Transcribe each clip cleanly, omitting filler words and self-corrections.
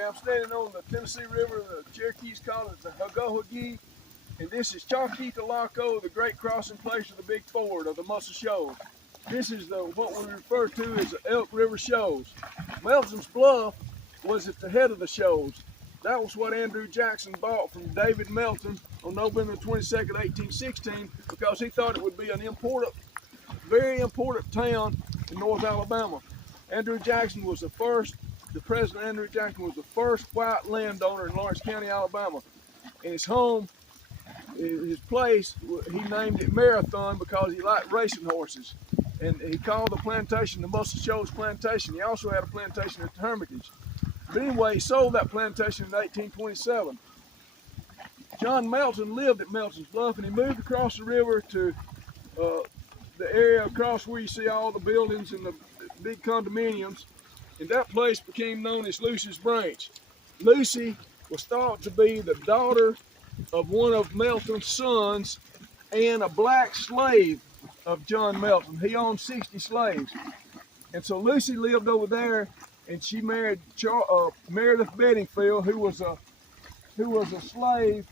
Okay, I'm standing on the Tennessee River. The Cherokees call it the Hagohagee, and this is Chawkeetalaco, the great crossing place of the Big Ford of the Muscle Shoals. This is what we refer to as the Elk River Shoals. Melton's Bluff was at the head of the shoals. That was what Andrew Jackson bought from David Melton on November 22nd, 1816, because he thought it would be an important, very important town in North Alabama. Andrew Jackson was the President Andrew Jackson was the first white landowner in Lawrence County, Alabama. And his home, his place, he named it Marathon because he liked racing horses. And he called the plantation the Muscle Shoals Plantation. He also had a plantation at the Hermitage. But anyway, he sold that plantation in 1827. John Melton lived at Melton's Bluff, and he moved across the river to the area across where you see all the buildings and the big condominiums. And that place became known as Lucy's Branch. Lucy was thought to be the daughter of one of Melton's sons and a black slave of John Melton. He owned 60 slaves. And so Lucy lived over there, and she married Meredith Bedingfield, who was a slave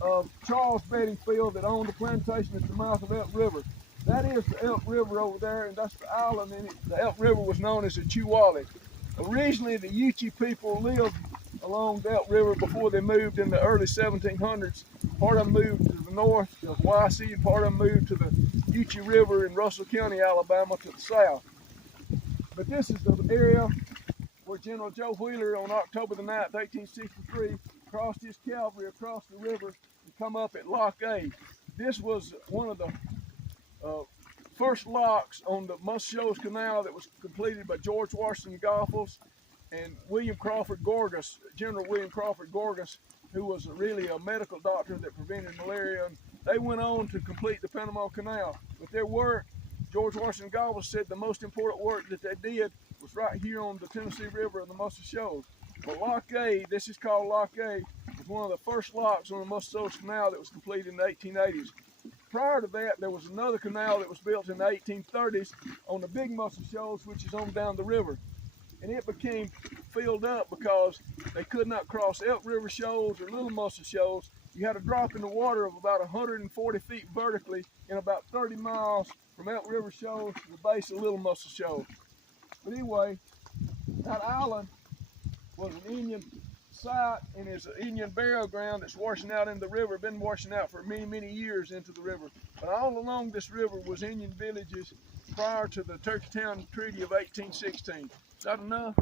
of Charles Bedingfield that owned the plantation at the mouth of Elk River. That is the Elk River over there, and that's the island in it. The Elk River was known as the Chewally. Originally, the Yuchi people lived along the Elk River before they moved in the early 1700s. Part of them moved to the north of YC, and part of them moved to the Yuchi River in Russell County, Alabama, to the south. But this is the area where General Joe Wheeler on October the 9th, 1863, crossed his cavalry across the river and come up at Lock A. This was one of the first locks on the Muscle Shoals Canal that was completed by George Washington Goethals and William Crawford Gorgas, General William Crawford Gorgas, who was really a medical doctor that prevented malaria. And they went on to complete the Panama Canal. But their work, George Washington Goethals said the most important work that they did was right here on the Tennessee River of the Muscle Shoals. But Lock A, this is called Lock A, was one of the first locks on the Muscle Shoals Canal that was completed in the 1880s. Prior to that, there was another canal that was built in the 1830s on the Big Muscle Shoals, which is on down the river. And it became filled up because they could not cross Elk River Shoals or Little Muscle Shoals. You had a drop in the water of about 140 feet vertically and about 30 miles from Elk River Shoals to the base of Little Muscle Shoals. But anyway, that island was an Indian site and is an Indian burial ground that's washing out in the river, been washing out for many, many years into the river. But all along this river was Indian villages prior to the Turkeytown Treaty of 1816. Is that enough?